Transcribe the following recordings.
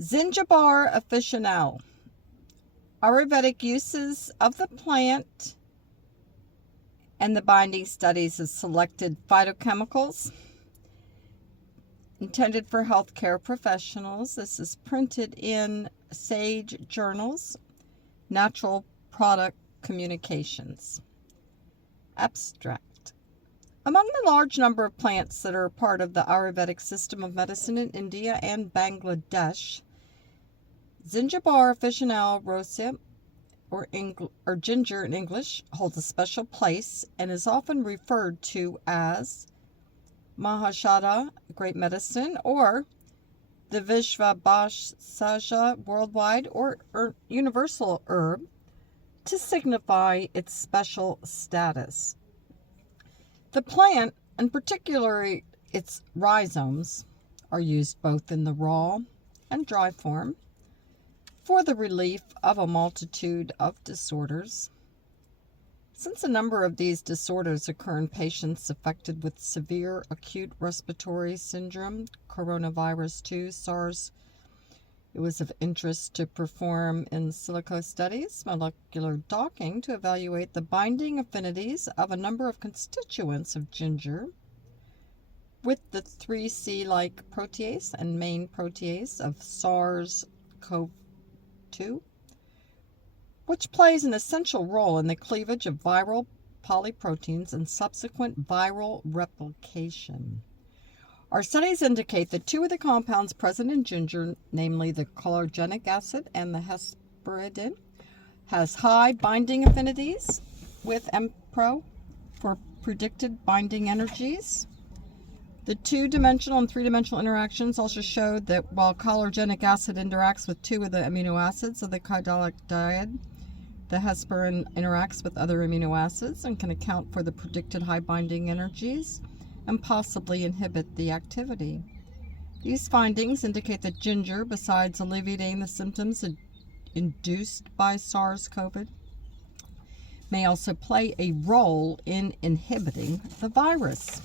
Zingiber officinale. Ayurvedic uses of the plant and the binding studies of selected phytochemicals intended for healthcare professionals. This is printed in Sage Journals, Natural Product Communications. Abstract. Among the large number of plants that are part of the Ayurvedic system of medicine in India and Bangladesh, Zingiber officinale rosea, or ginger in English, holds a special place and is often referred to as Mahashada, great medicine, or the Vishvabhasaja, worldwide or universal herb, to signify its special status. The plant, and particularly its rhizomes, are used both in the raw and dry form for the relief of a multitude of disorders. Since a number of these disorders occur in patients affected with severe acute respiratory syndrome, coronavirus 2, SARS, it was of interest to perform in silico studies, molecular docking, to evaluate the binding affinities of a number of constituents of ginger with the 3C-like protease and main protease of SARS-CoV-2, which plays an essential role in the cleavage of viral polyproteins and subsequent viral replication. Our studies indicate that two of the compounds present in ginger, namely the chloregenic acid and the hesperidin, has high binding affinities with MPRO for predicted binding energies. The two-dimensional and three-dimensional interactions also showed that while chloregenic acid interacts with two of the amino acids of the chidolic dyad, the hesperin interacts with other amino acids and can account for the predicted high binding energies and possibly inhibit the activity. These findings indicate that ginger, besides alleviating the symptoms induced by SARS-CoV, may also play a role in inhibiting the virus.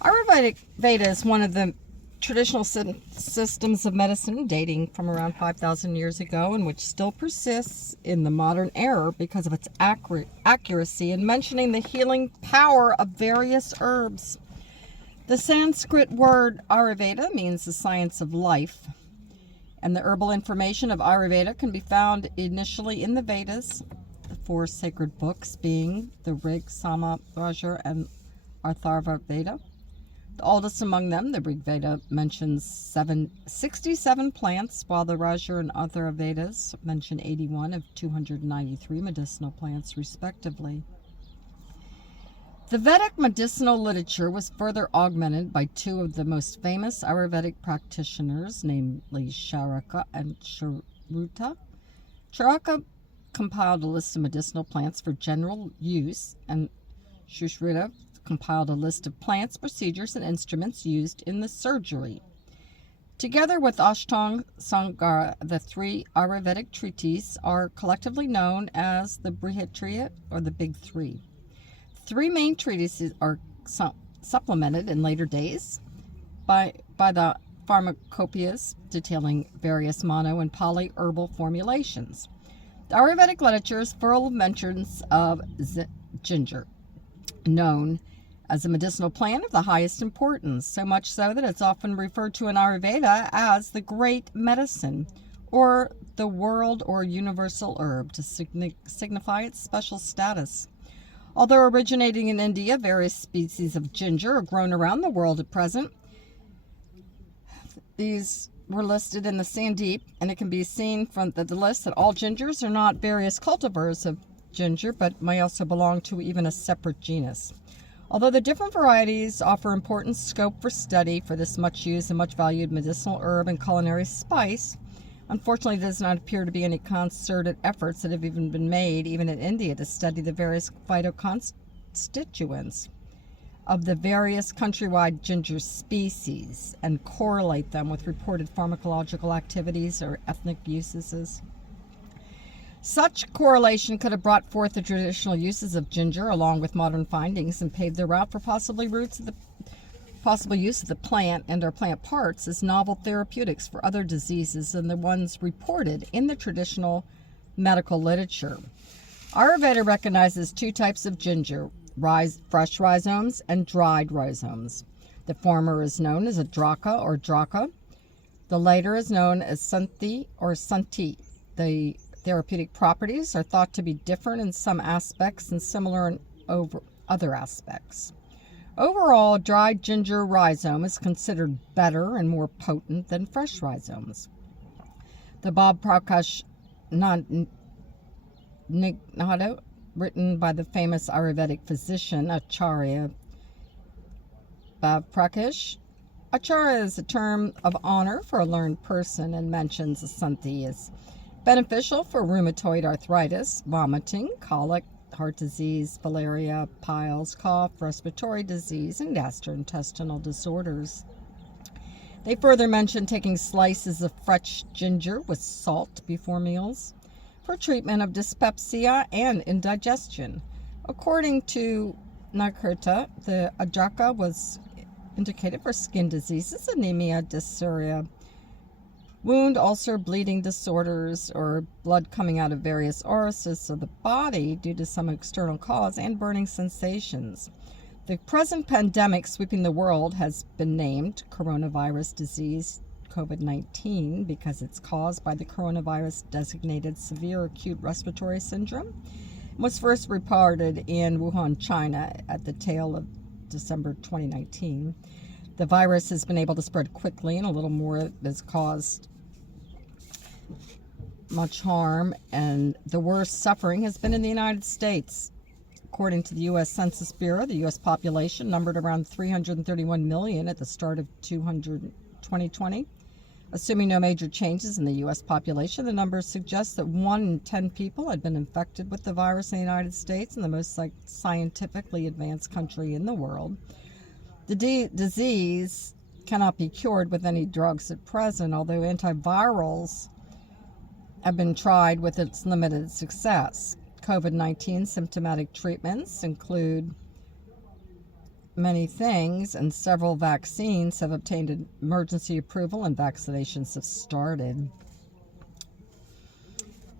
Ayurveda is one of the traditional systems of medicine dating from around 5,000 years ago, and which still persists in the modern era because of its accuracy in mentioning the healing power of various herbs. The Sanskrit word Ayurveda means the science of life, and the herbal information of Ayurveda can be found initially in the Vedas, the four sacred books being the Rig, Sama, Yajur, and Atharva Veda. The oldest among them, the Rig Veda, mentions 67 plants, while the Yajur and Atharva Vedas mention 81 of 293 medicinal plants, respectively. The Vedic medicinal literature was further augmented by two of the most famous Ayurvedic practitioners, namely Charaka and Shruta. Charaka compiled a list of medicinal plants for general use, and Shruta compiled a list of plants, procedures, and instruments used in the surgery. Together with Ashtanga Sangara, the three Ayurvedic treatises are collectively known as the Brihatriya, or the Big Three. Three main treatises are supplemented in later days by the pharmacopoeias detailing various mono and poly herbal formulations. The Ayurvedic literature is full of mentions of ginger, known as a medicinal plant of the highest importance, so much so that it's often referred to in Ayurveda as the great medicine, or the world or universal herb, to signify its special status. Although originating in India, various species of ginger are grown around the world at present. These were listed in the Sandeep, and it can be seen from the list that all gingers are not various cultivars of ginger, but may also belong to even a separate genus. Although the different varieties offer important scope for study for this much used and much valued medicinal herb and culinary spice, unfortunately there does not appear to be any concerted efforts that have even been made, even in India, to study the various phytoconstituents of the various countrywide ginger species and correlate them with reported pharmacological activities or ethnic uses. Such correlation could have brought forth the traditional uses of ginger along with modern findings and paved the route for possibly roots of the Possible use of the plant and or plant parts as novel therapeutics for other diseases than the ones reported in the traditional medical literature. Ayurveda recognizes two types of ginger, fresh rhizomes and dried rhizomes. The former is known as adraka or draka. The latter is known as santi or santi. The therapeutic properties are thought to be different in some aspects and similar in other aspects. Overall, dried ginger rhizome is considered better and more potent than fresh rhizomes. The Bhav Prakash Nignado, written by the famous Ayurvedic physician Acharya Bhav Prakash. Acharya is a term of honor for a learned person and mentions asanti as beneficial for rheumatoid arthritis, vomiting, colic, heart disease, malaria, piles, cough, respiratory disease, and gastrointestinal disorders. They further mention taking slices of fresh ginger with salt before meals for treatment of dyspepsia and indigestion. According to Nagarta, the adraka was indicated for skin diseases, anemia, dysuria, wound, ulcer, bleeding disorders, or blood coming out of various orifices of the body due to some external cause, and burning sensations. The present pandemic sweeping the world has been named coronavirus disease COVID-19 because it's caused by the coronavirus designated severe acute respiratory syndrome. It was first reported in Wuhan, China at the tail of December 2019. The virus has been able to spread quickly, and a little more has caused much harm, and the worst suffering has been in the United States. According to the U.S. Census Bureau, the U.S. population numbered around 331 million at the start of 2020. Assuming no major changes in the U.S. population, the numbers suggest that 1 in 10 people had been infected with the virus in the United States, in the most scientifically advanced country in the world. The disease cannot be cured with any drugs at present, although antivirals have been tried with its limited success. COVID-19 symptomatic treatments include many things, and several vaccines have obtained emergency approval and vaccinations have started.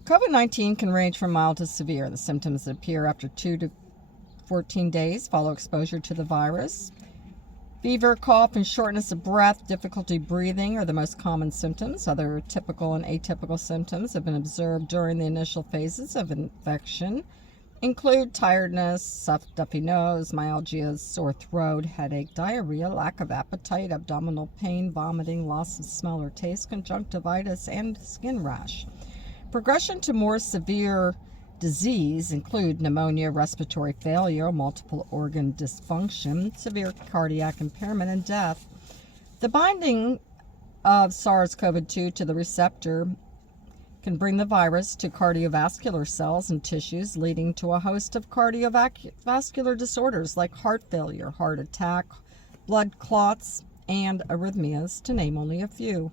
COVID-19 can range from mild to severe. The symptoms that appear after 2 to 14 days follow exposure to the virus. Fever, cough, and shortness of breath, difficulty breathing are the most common symptoms. Other typical and atypical symptoms have been observed during the initial phases of infection include tiredness, stuffy nose, myalgia, sore throat, headache, diarrhea, lack of appetite, abdominal pain, vomiting, loss of smell or taste, conjunctivitis, and skin rash. Progression to more severe disease include pneumonia, respiratory failure, multiple organ dysfunction, severe cardiac impairment, and death. The binding of SARS-CoV-2 to the receptor can bring the virus to cardiovascular cells and tissues, leading to a host of cardiovascular disorders like heart failure, heart attack, blood clots, and arrhythmias, to name only a few.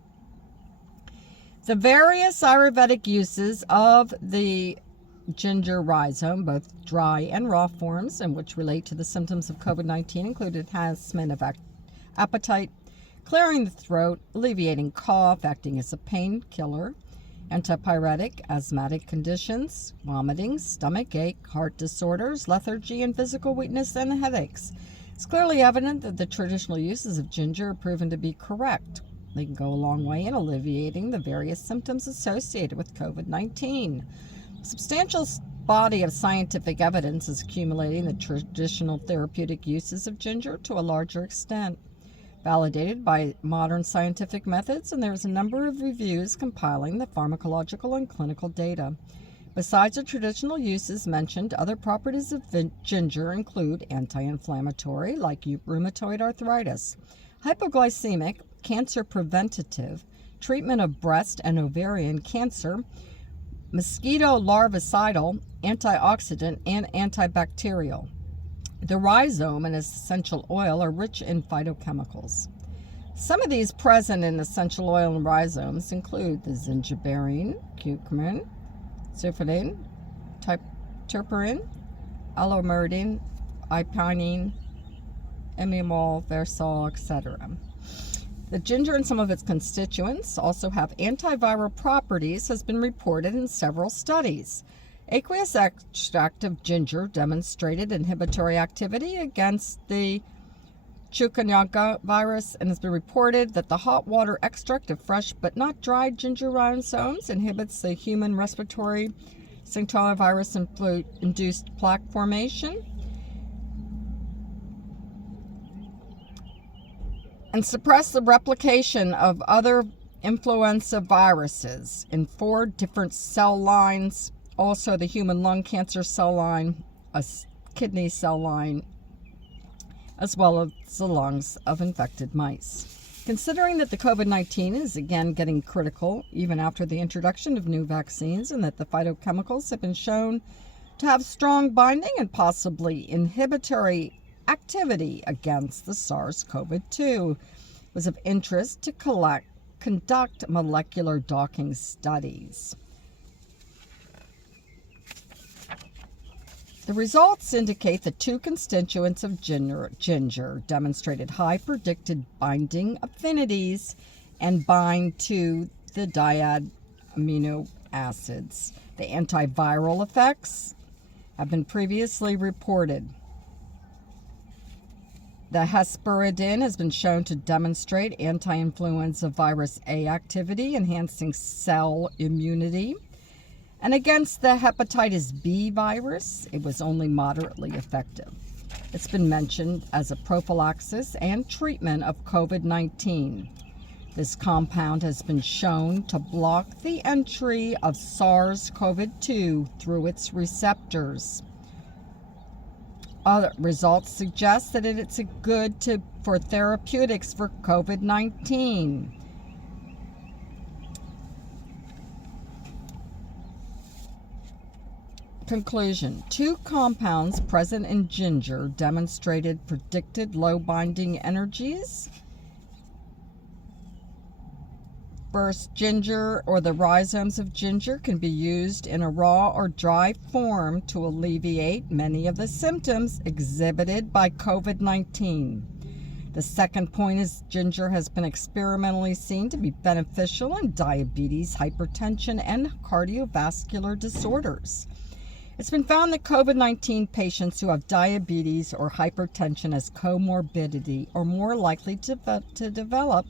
The various Ayurvedic uses of the ginger rhizome, both dry and raw forms, and which relate to the symptoms of COVID-19, include enhancement of appetite, clearing the throat, alleviating cough, acting as a painkiller, antipyretic, asthmatic conditions, vomiting, stomach ache, heart disorders, lethargy, and physical weakness and headaches. It's clearly evident that the traditional uses of ginger are proven to be correct. They can go a long way in alleviating the various symptoms associated with COVID-19. Substantial body of scientific evidence is accumulating the traditional therapeutic uses of ginger to a larger extent, validated by modern scientific methods, and there's a number of reviews compiling the pharmacological and clinical data. Besides the traditional uses mentioned, other properties of ginger include anti-inflammatory, like rheumatoid arthritis, hypoglycemic, cancer preventative, treatment of breast and ovarian cancer, mosquito larvicidal, antioxidant, and antibacterial. The rhizome and essential oil are rich in phytochemicals. Some of these present in essential oil and rhizomes include the zingiberine, curcumin, sulfidine, terperin, alomerdine, ipinine, imimol, versol, etc. The ginger and some of its constituents also have antiviral properties, has been reported in several studies. Aqueous extract of ginger demonstrated inhibitory activity against the Chikungunya virus, and has been reported that the hot water extract of fresh but not dried ginger rhizomes inhibits the human respiratory syncytial virus-induced plaque formation and suppress the replication of other influenza viruses in 4 different cell lines, also the human lung cancer cell line, a kidney cell line, as well as the lungs of infected mice. Considering that the COVID-19 is again getting critical even after the introduction of new vaccines, and that the phytochemicals have been shown to have strong binding and possibly inhibitory activity against the SARS-CoV-2, was of interest to conduct molecular docking studies. The results indicate the 2 constituents of ginger demonstrated high predicted binding affinities and bind to the dyad amino acids. The antiviral effects have been previously reported. The hesperidin has been shown to demonstrate anti-influenza virus A activity, enhancing cell immunity. And against the hepatitis B virus, it was only moderately effective. It's been mentioned as a prophylaxis and treatment of COVID-19. This compound has been shown to block the entry of SARS-CoV-2 through its receptors. Other results suggest that it's good for therapeutics for COVID-19. Conclusion. 2 compounds present in ginger demonstrated predicted low binding energies. First, ginger or the rhizomes of ginger can be used in a raw or dry form to alleviate many of the symptoms exhibited by COVID-19. The second point is ginger has been experimentally seen to be beneficial in diabetes, hypertension, and cardiovascular disorders. It's been found that COVID-19 patients who have diabetes or hypertension as comorbidity are more likely to develop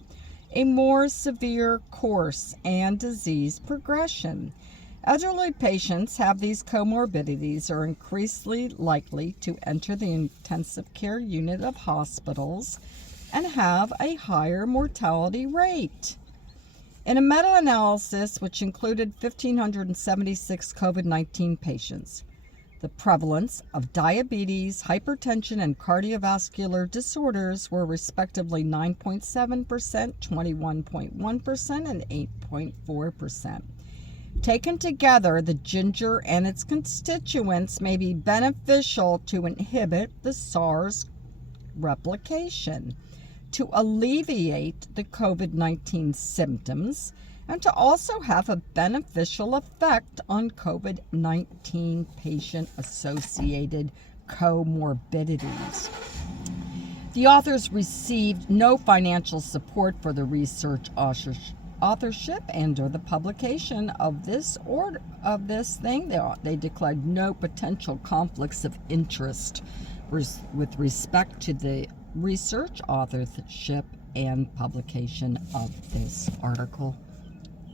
a more severe course and disease progression. Elderly patients have these comorbidities are increasingly likely to enter the intensive care unit of hospitals and have a higher mortality rate. In a meta-analysis which included 1,576 COVID-19 patients, the prevalence of diabetes, hypertension, and cardiovascular disorders were respectively 9.7%, 21.1%, and 8.4%. Taken together, the ginger and its constituents may be beneficial to inhibit the SARS replication, to alleviate the COVID-19 symptoms, and to also have a beneficial effect on COVID-19 patient-associated comorbidities. The authors received no financial support for the research authorship and or the publication of this thing. They declared no potential conflicts of interest with respect to the research authorship and publication of this article.